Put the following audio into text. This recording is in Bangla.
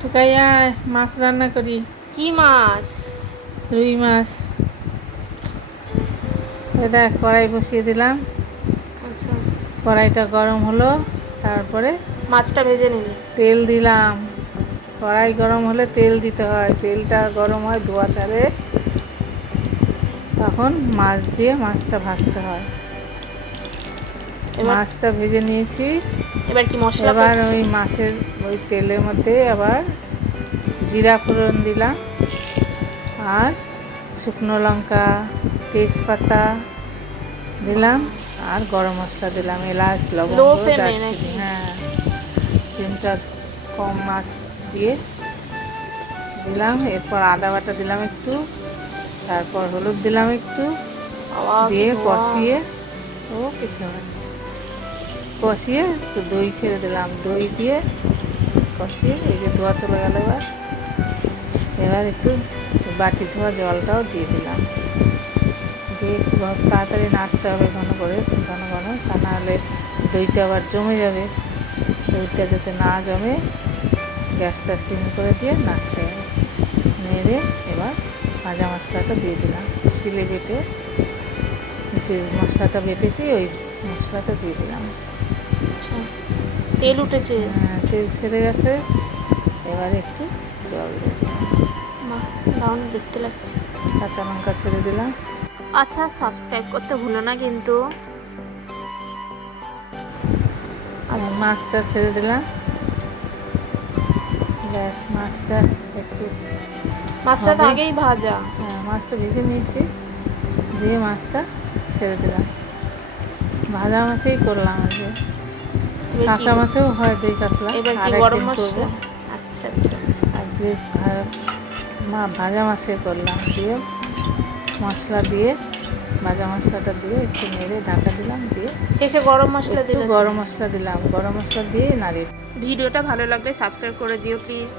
টুকাইয়া মাছ রান্না করি। কি মাছ? রুই মাছ। এটা কড়াই বসিয়ে দিলাম। আচ্ছা, কড়াইটা গরম হলো, তারপরে মাছটা ভেজে নিলি? তেল দিলাম। কড়াই গরম হলে তেল দিতে হয়, তেলটা গরম হয় ধোয়া ছাড়ে, তখন মাছ দিয়ে মাছটা ভাজতে হয়। এবার মাছটা ভেজে নিয়েছি। এবার কি মশলা এবার করছিস? ওই মাছের ওই তেলের মধ্যে আবার জিরা ফোড়ন দিলাম, আর শুকনো লঙ্কা, তেজপাতা দিলাম, আর গরম মশলা দিলাম, এলাচ, লো লবঙ্গ, ফ্লেমে দারচিনি। নাকি? হ্যাঁ, 3টা কম মাছ দিয়ে দিলাম। এরপর আদা বাটা দিলাম একটু, তারপর হলুদ দিলাম একটু, বাবা কি দিয়ে ধোঁয়া! কষিয়ে, ও কিছু হবে না, কষিয়ে একটু দই ছেড়ে দিলাম, দই দিয়ে কষিয়ে এই যে ধোয়া চলে গেল। এবার একটু বাটি ধোয়া জলটাও দিয়ে দিলাম, দিয়ে একটু তাড়াতাড়ি নাড়তে হবে, ঘন করে, ঘন ঘন, তা নাহলে দইটা আবার জমে যাবে। দইটা যাতে না জমে গ্যাসটা সিম করে দিয়ে নাড়তে হবে। নেড়ে এবার ভাজা মশলাটা দিয়ে দিলাম, শিলে বেটে যে মশলাটা বেটেছি ওই মশলাটা দিয়ে দিলাম। আচ্ছা, তেল উঠেছে? তেল ছেড়ে গেছে। এবার একটু জল দিয়ে দিলাম, বাহ, দারুণ দেখতে লাগছে। কাঁচা লঙ্কা ছেড়ে দিলাম। আচ্ছা, সাবস্ক্রাইব করতে ভুলো না কিন্তু। আচ্ছা, মাছটা ছেড়ে দিলাম, ব্যাস মাছটা একটু মাছটা তো হবে। আগেই ভাজা। হ্যাঁ, মাছটা ভেজে নিয়েছি, দিয়ে মাছটা ছেড়ে দিলাম। ভাজা মাছেই করলাম আজকে, এবার কি? কাঁচা মাছেও হয় 2 কাতলা, এবার কি আর গরম একদিন করবো। মশলা? আচ্ছা আচ্ছা। আজকে ভাজা মাছে করলাম, দিয়ে মশলা দিয়ে, ভাজা মশলাটা দিয়ে একটু নেড়ে ঢাকা দিলাম, দিয়ে শেষে গরম মশলা একটু দিলে তো? গরম মশলা দিলাম, গরম মশলা দিয়ে নাড়িয়ে। ভিডিওটা ভালো লাগলে সাবস্ক্রাইব করে দিও প্লিজ।